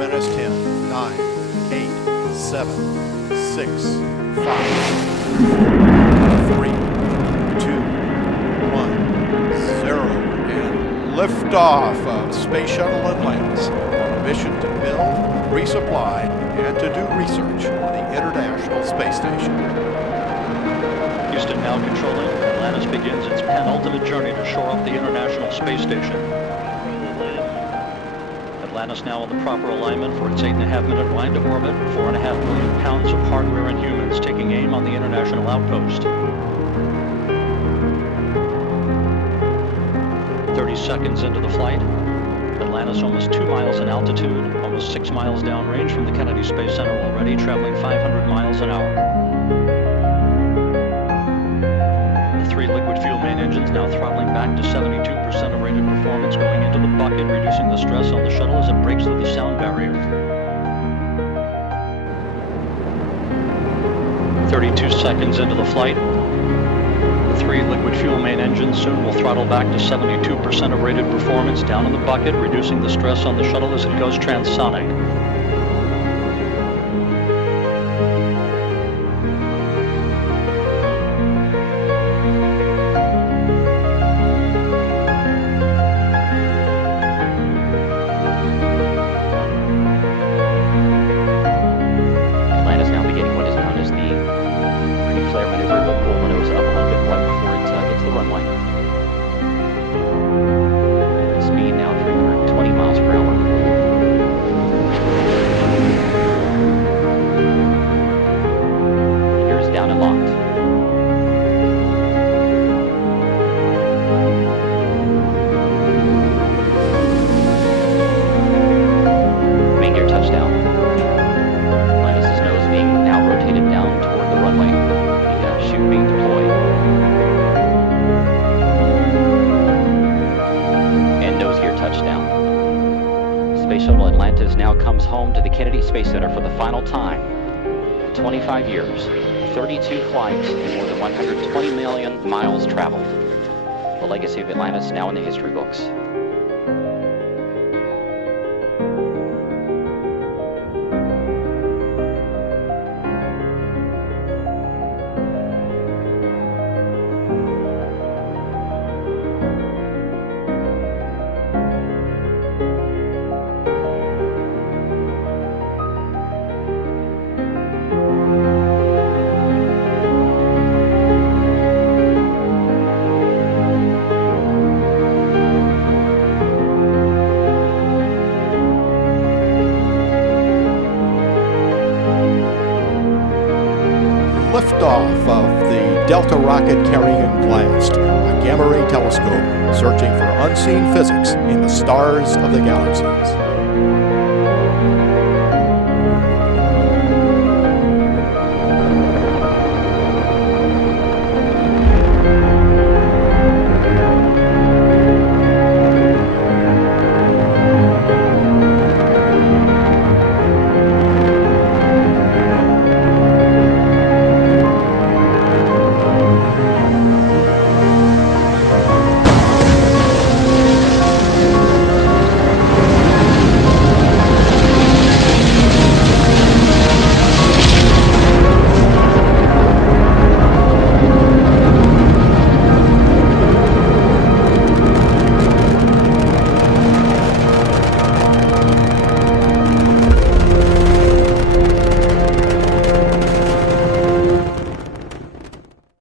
minus 10, 9, 8, 7, 6, 5, 3, 2, 1, 0, and liftoff of Space Shuttle Atlantis on a mission to build, resupply, and to do research on the International Space Station. Houston now controlling. Atlantis begins its penultimate journey to shore up the International Space Station. Atlantis now in the proper alignment for its 8.5-minute wind to orbit, 4.5 million pounds of hardware and humans taking aim on the International Outpost. 30 seconds into the flight, Atlantis almost 2 miles in altitude, almost 6 miles downrange from the Kennedy Space Center already, traveling 500 miles an hour. The 3 liquid fuel main engines now throttling back to 72% of rated performance, going into the bucket, reducing the stress on the shuttle as it breaks through the sound barrier. 32 seconds into the flight, the 3 liquid fuel main engines soon will throttle back to 72% of rated performance, down in the bucket, reducing the stress on the shuttle as it goes transonic. 25 years, 32 flights, and more than 120 million miles traveled. The legacy of Atlantis now in the history books. Liftoff of the Delta rocket carrying GLAST, a gamma ray telescope searching for unseen physics in the stars of the galaxies.